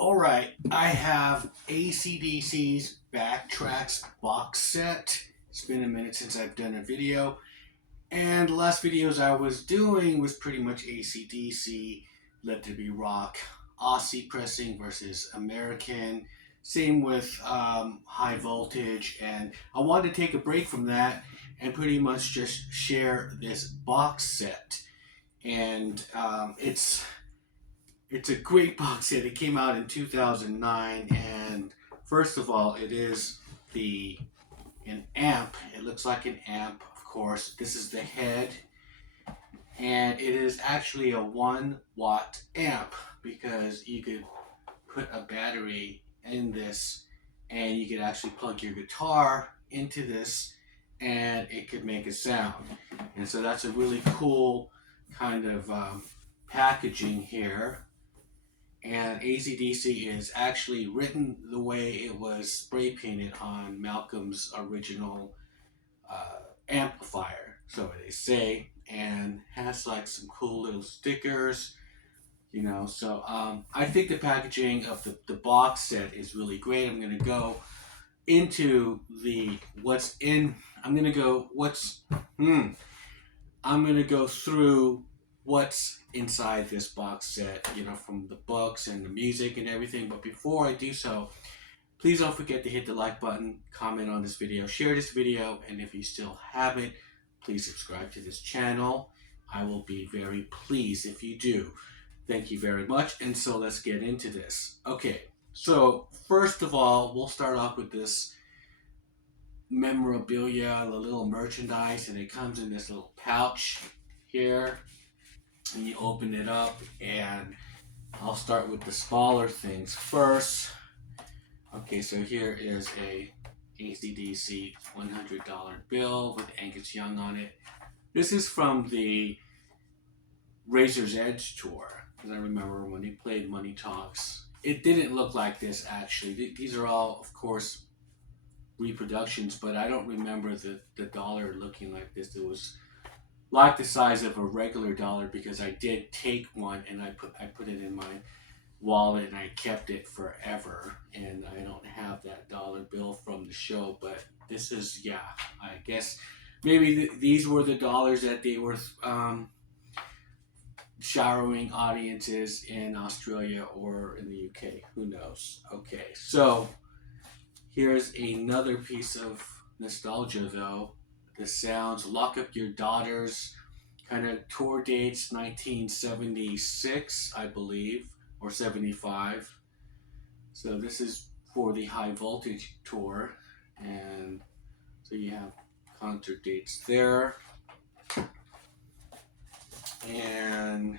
Alright, I have AC/DC's BACKTRACKS box set. It's been a minute since I've done a video. And the last videos I was doing was pretty much AC/DC, Let There Be Rock, Aussie pressing versus American. Same with high voltage. And I wanted to take a break from that and pretty much just share this box set. And it's a great box set. It came out in 2009, and first of all, it is an amp. It looks like an amp, of course. This is the head, and it is actually a 1-watt amp because you could put a battery in this, and you could actually plug your guitar into this, and it could make a sound. And so that's a really cool kind of packaging here. And AC/DC is actually written the way it was spray painted on Malcolm's original amplifier, so they say, and has like some cool little stickers, you know. So I think the packaging of the box set is really great. I'm gonna go into what's in. I'm gonna go through what's inside this box set, you know, from the books and the music and everything. But before I do so, please don't forget to hit the like button, comment on this video, share this video, and if you still haven't, please subscribe to this channel. I will be very pleased if you do. Thank you very much. And so let's get into this. Okay, so first of all, we'll start off with this memorabilia, the little merchandise, and it comes in this little pouch here. And you open it up, and I'll start with the smaller things first. Okay, so here is a AC/DC $100 bill with Angus Young on it. This is from the Razor's Edge tour, because I remember when he played Money Talks. It didn't look like this actually. These are all, of course, reproductions, but I don't remember the dollar looking like this. It was like the size of a regular dollar, because I did take one and I put it in my wallet and I kept it forever, and I don't have that dollar bill from the show. But this is, yeah, I guess maybe these were the dollars that they were showering audiences in Australia or in the UK, who knows. Okay, so here's another piece of nostalgia though. The sounds, Lock Up Your Daughters, kind of tour dates 1976, I believe, or 75. So this is for the High Voltage tour, and so you have concert dates there. And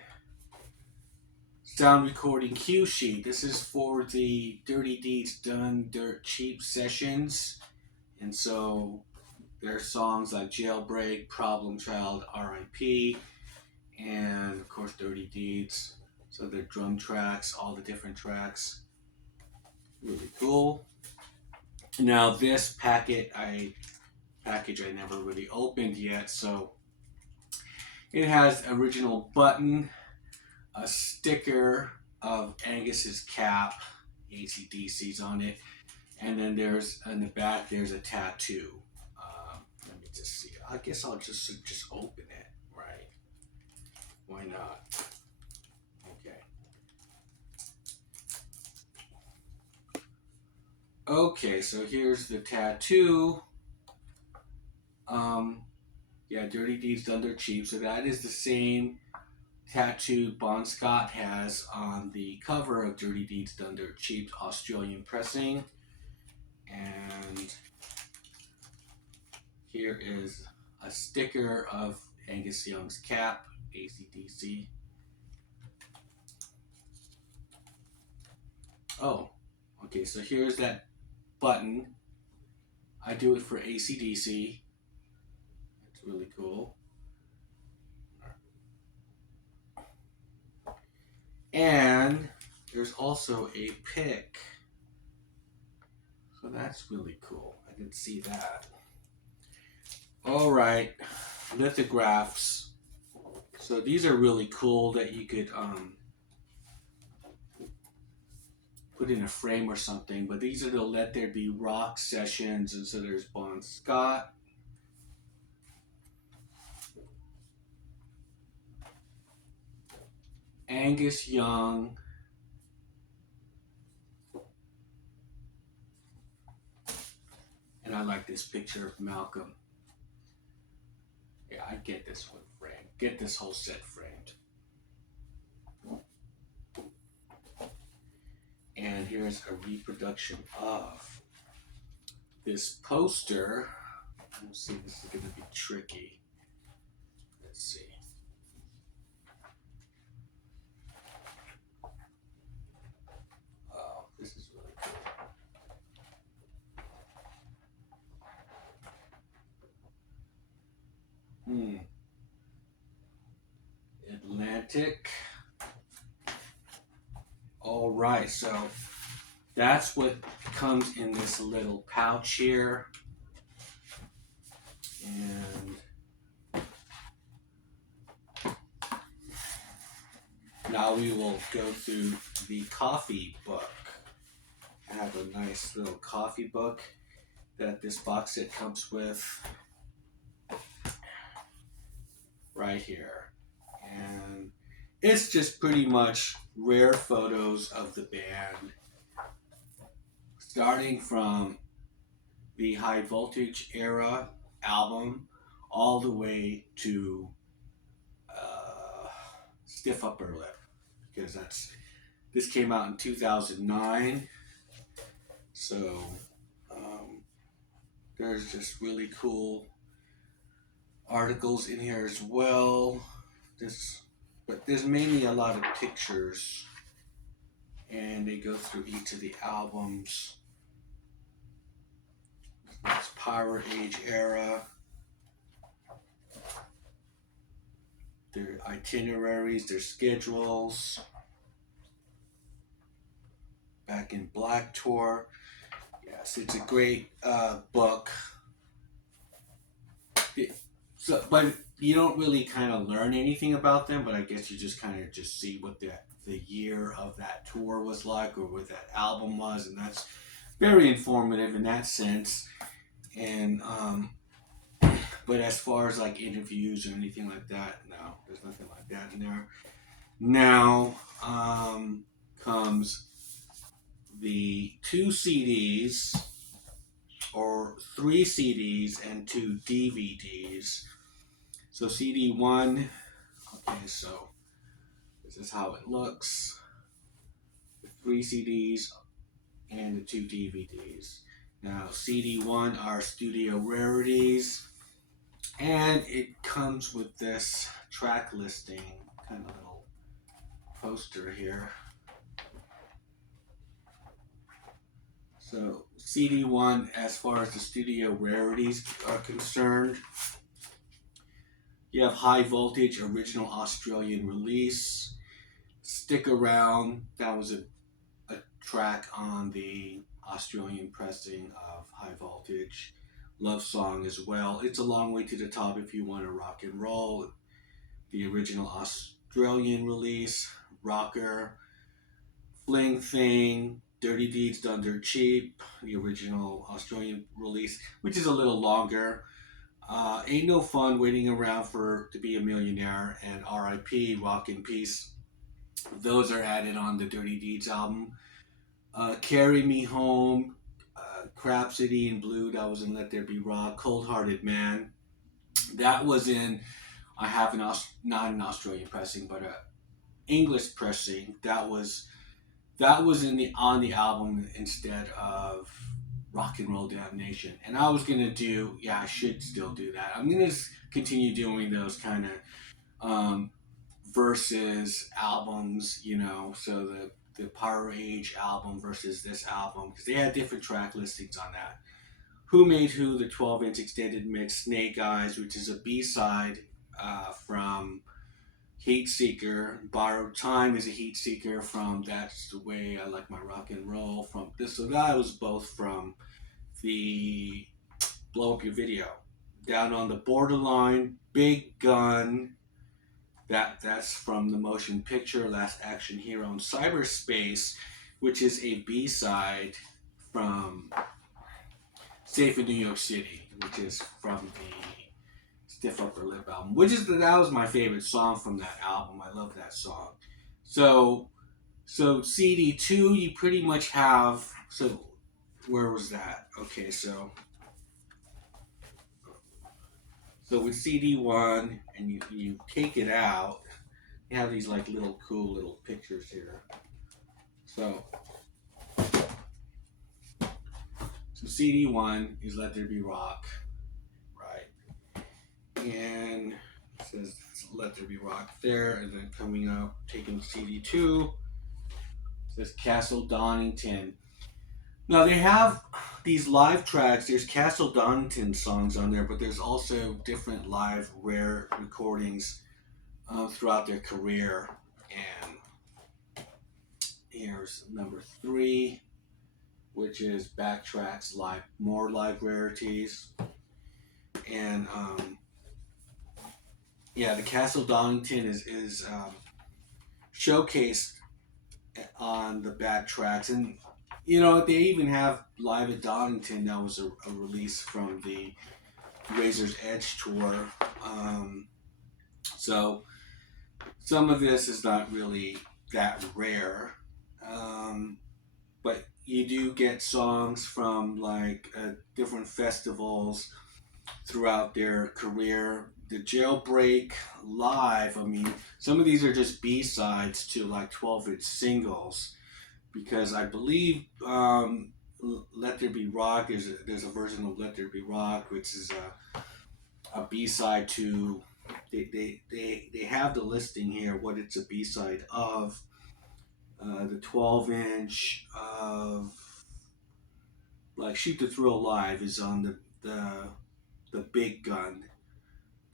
sound recording cue sheet. This is for the Dirty Deeds Done Dirt Cheap sessions, and so there are songs like Jailbreak, Problem Child, R.I.P., and of course Dirty Deeds. So they're drum tracks, all the different tracks. Really cool. Now this package I never really opened yet, so it has original button, a sticker of Angus's cap, AC/DC's on it, and then there's in the back there's a tattoo. Let me just see. I guess I'll just open it, right? Why not? Okay. Okay, so here's the tattoo. Yeah, Dirty Deeds Done Dirt Cheap. So that is the same tattoo Bon Scott has on the cover of Dirty Deeds Done Dirt Cheap, Australian pressing. And here is a sticker of Angus Young's cap, AC/DC. Oh, okay, so here's that button. I do it for AC/DC. It's really cool. And there's also a pick. So that's really cool. I didn't see that. All right, lithographs. So these are really cool that you could put in a frame or something. But these are the Let There Be Rock sessions, and so there's Bon Scott. Angus Young. And I like this picture of Malcolm. Yeah, I get this one framed. Get this whole set framed. And here's a reproduction of this poster. Let's see, this is going to be tricky. Let's see. Oh, this is really cool. Atlantic. All right, so that's what comes in this little pouch here. And now we will go through the coffee book. I have a nice little coffee book that this box set comes with right here. And it's just pretty much rare photos of the band, starting from the High Voltage era album all the way to Stiff Upper Lip, because this came out in 2009. So there's just really cool articles in here as well. But there's mainly a lot of pictures, and they go through each of the albums. It's Power Age era. Their itineraries, their schedules. Back in Black tour. Yes, it's a great book. But you don't really kind of learn anything about them, but I guess you just kind of just see what the year of that tour was like, or what that album was, and that's very informative in that sense. And but as far as like interviews or anything like that, no, there's nothing like that in there. Now comes the 2 CDs, or 3 CDs and 2 DVDs. So CD 1, okay, so this is how it looks. The 3 CDs and the 2 DVDs. Now CD 1 are studio rarities, and it comes with this track listing, kind of little poster here. So CD 1, as far as the studio rarities are concerned, you have High Voltage original Australian release, Stick Around, that was a track on the Australian pressing of High Voltage. Love Song as well. It's a Long Way to the Top if you want to rock and roll, the original Australian release. Rocker, Fling Thing, Dirty Deeds Done Dirt Cheap, the original Australian release, which is a little longer. Ain't No Fun, Waiting Around to Be a Millionaire, and R.I.P. Rock in Peace. Those are added on the Dirty Deeds album. Carry Me Home, Crapsody in Blue, that was in Let There Be Rock. Cold Hearted Man, that was in, I have not an Australian pressing, but a English pressing. That was on the album instead of Rock and Roll Damnation. And I was gonna do, I should still do that. I'm gonna continue doing those kind of versus albums, so the Power Age album versus this album, because they had different track listings on that. Who Made Who, the 12-inch extended mix. Snake Eyes, which is a B-side from Heat Seeker. Borrowed Time is a Heat Seeker from That's the Way I Like My Rock and Roll. From this, so that was both from the Blow Up Your Video. Down on the Borderline, Big Gun. That's from the motion picture Last Action Hero in Cyberspace. which is a B-side from Safe in New York City, which is from the Stiff Upper Lip album, that was my favorite song from that album. I love that song. So CD2, you pretty much have. So where was that? Okay, so with CD1, and you take it out, you have these like little cool little pictures here. So CD1 is Let There Be Rock, right? And it says Let There Be Rock there, and then coming up, taking CD2, it says Castle Donington. Now they have these live tracks. There's Castle Donington songs on there, but there's also different live rare recordings throughout their career. And here's number 3, which is BACKTRACKS more live rarities. And yeah, the Castle Donington is showcased on the BACKTRACKS, and you know, they even have Live at Donington. That was a release from the Razor's Edge tour. So some of this is not really that rare, but you do get songs from like different festivals throughout their career. The Jailbreak live, I mean, some of these are just B-sides to like 12-inch singles, because I believe Let There Be Rock, there's a version of Let There Be Rock, which is a B-side to, they have the listing here, what it's a B-side of. The 12-inch of like Shoot the Thrill Live is on the Big Gun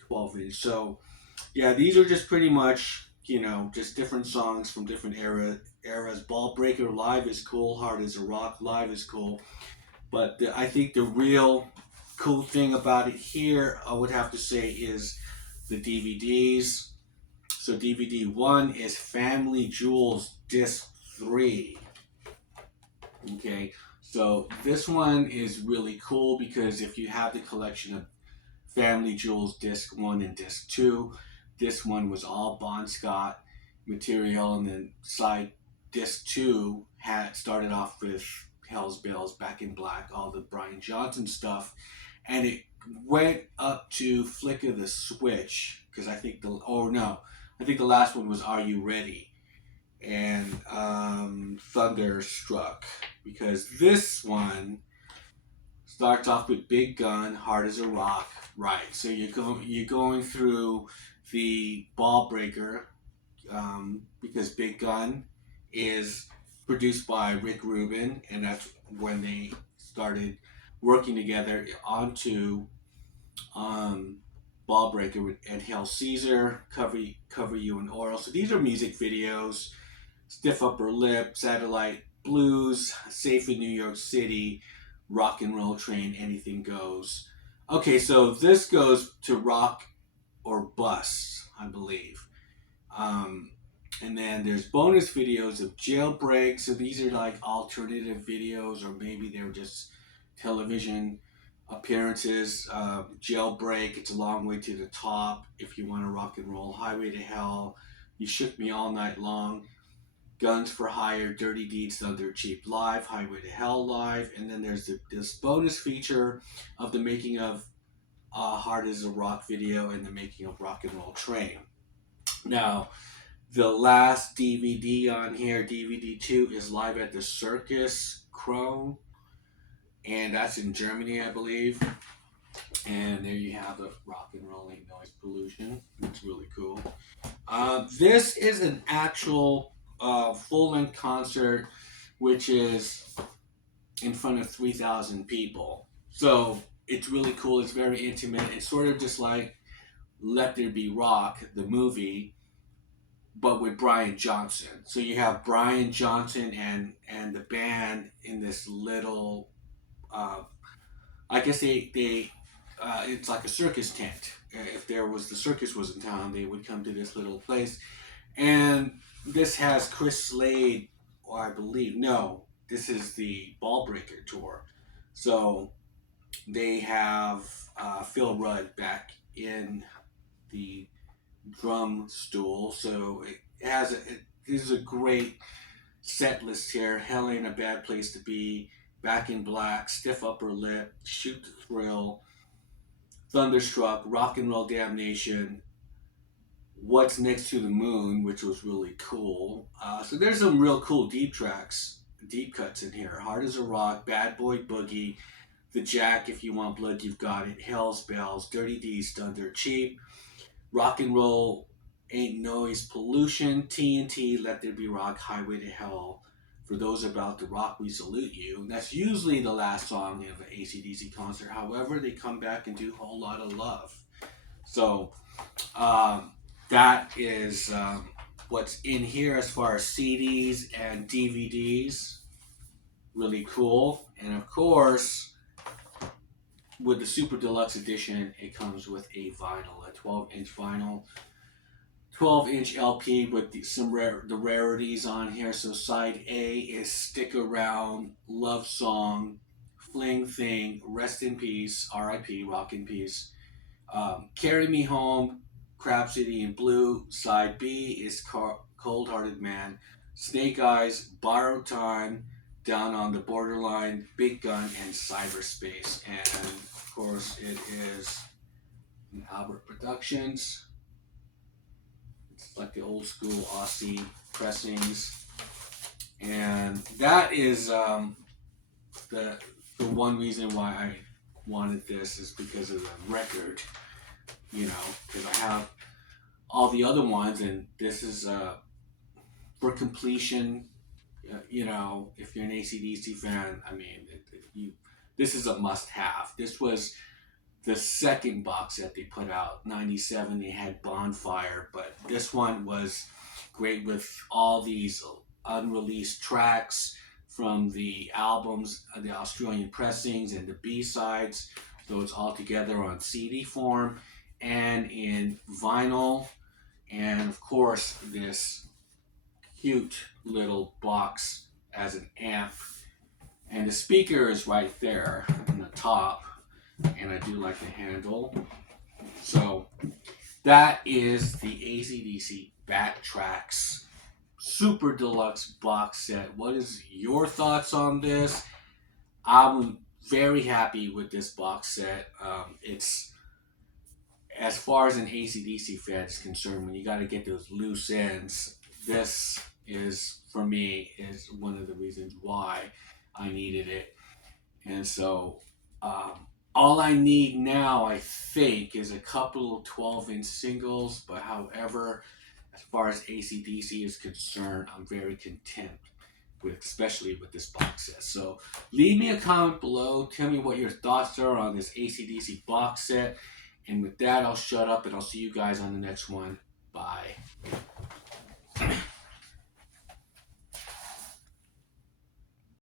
12-inch. So yeah, these are just pretty much, you know, just different songs from different eras. Ball Breaker live is cool. Hard as a Rock live is cool. But I think the real cool thing about it here, I would have to say, is the DVDs. So DVD 1 is Family Jewels Disc 3. Okay, so this one is really cool because if you have the collection of Family Jewels Disc 1 and Disc 2, this one was all Bon Scott material, and then side Disc 2 had started off with Hell's Bells, Back in Black, all the Brian Johnson stuff, and it went up to Flick of the Switch, because I think the last one was Are You Ready? And Thunderstruck, because this one starts off with Big Gun, Hard as a Rock, right? So you're going through the Ball Breaker, because Big Gun is produced by Rick Rubin, and that's when they started working together onto Ball Breaker with Ed Hell Caesar, Cover You in Oil. So these are music videos. Stiff Upper Lip, Satellite Blues, Safe in New York City, Rock and Roll Train, Anything Goes. Okay, so this goes to Rock or Bust, I believe. And then there's bonus videos of Jailbreak. So these are like alternative videos, or maybe they're just television appearances. Jailbreak, It's a Long Way to the Top, If You Want to Rock and Roll, Highway to Hell, You Shook Me All Night Long, Guns for Hire, Dirty Deeds, Thunder Cheap Live, Highway to Hell Live, and then there's this bonus feature of the making of Hard as a Rock video and the making of Rock and Roll Train. Now, the last DVD on here, DVD 2, is Live at the Circus Krone, and that's in Germany, I believe. And there you have the Rock and Rolling Noise Pollution. It's really cool. This is an actual full-length concert, which is in front of 3,000 people. So it's really cool. It's very intimate. It's sort of just like Let There Be Rock, the movie, but with Brian Johnson. So you have Brian Johnson and the band in this little, I guess it's like a circus tent. If the circus was in town, they would come to this little place. And this has Chris Slade or I believe, no, this is the Ball Breaker tour. So they have Phil Rudd back in the drum stool. So this is a great set list here. Hell Ain't a Bad Place to Be, Back in Black, Stiff Upper Lip, Shoot the Thrill, Thunderstruck, Rock and Roll Damnation, What's Next to the Moon, which was really cool. So there's some real cool deep tracks, deep cuts in here. Hard as a Rock, Bad Boy Boogie, The Jack, If You Want Blood, You've Got It, Hell's Bells, Dirty D's Done Dirt Cheap, Rock and Roll Ain't Noise Pollution, TNT, Let There Be Rock, Highway to Hell. For Those About to Rock, We Salute You. And that's usually the last song of an AC/DC concert. However, they come back and do a whole lot of love. So that is what's in here as far as CDs and DVDs. Really cool. And of course, with the Super Deluxe Edition, it comes with a vinyl, a 12-inch vinyl. 12-inch LP with the rarities on here. So side A is Stick Around, Love Song, Fling Thing, Rest in Peace, R.I.P., Rock in Peace, Carry Me Home, Crab City in Blue. Side B is Cold Hearted Man, Snake Eyes, Borrowed Time, Down on the Borderline, Big Gun, and Cyberspace. And of course it is an Albert Productions. Like the old school Aussie pressings, and that is the one reason why I wanted this is because of the record, because I have all the other ones, and this is for completion. If you're an AC/DC fan, I mean, this is a must-have. This was the second box set they put out. 97, they had Bonfire, but this one was great with all these unreleased tracks from the albums, the Australian pressings, and the B-sides. So it's all together on CD form and in vinyl. And of course, this cute little box as an amp. And the speaker is right there in the top. And I do like the handle. So that is the AC/DC BACKTRACKS Super Deluxe box set. What is your thoughts on this? I'm very happy with this box set. It's, as far as an AC/DC fan is concerned, when you got to get those loose ends, this is, for me, is one of the reasons why I needed it. And so all I need now, I think, is a couple of 12-inch singles. But however, as far as AC/DC is concerned, I'm very content with, especially with this box set. So leave me a comment below. Tell me what your thoughts are on this AC/DC box set. And with that, I'll shut up and I'll see you guys on the next one. Bye.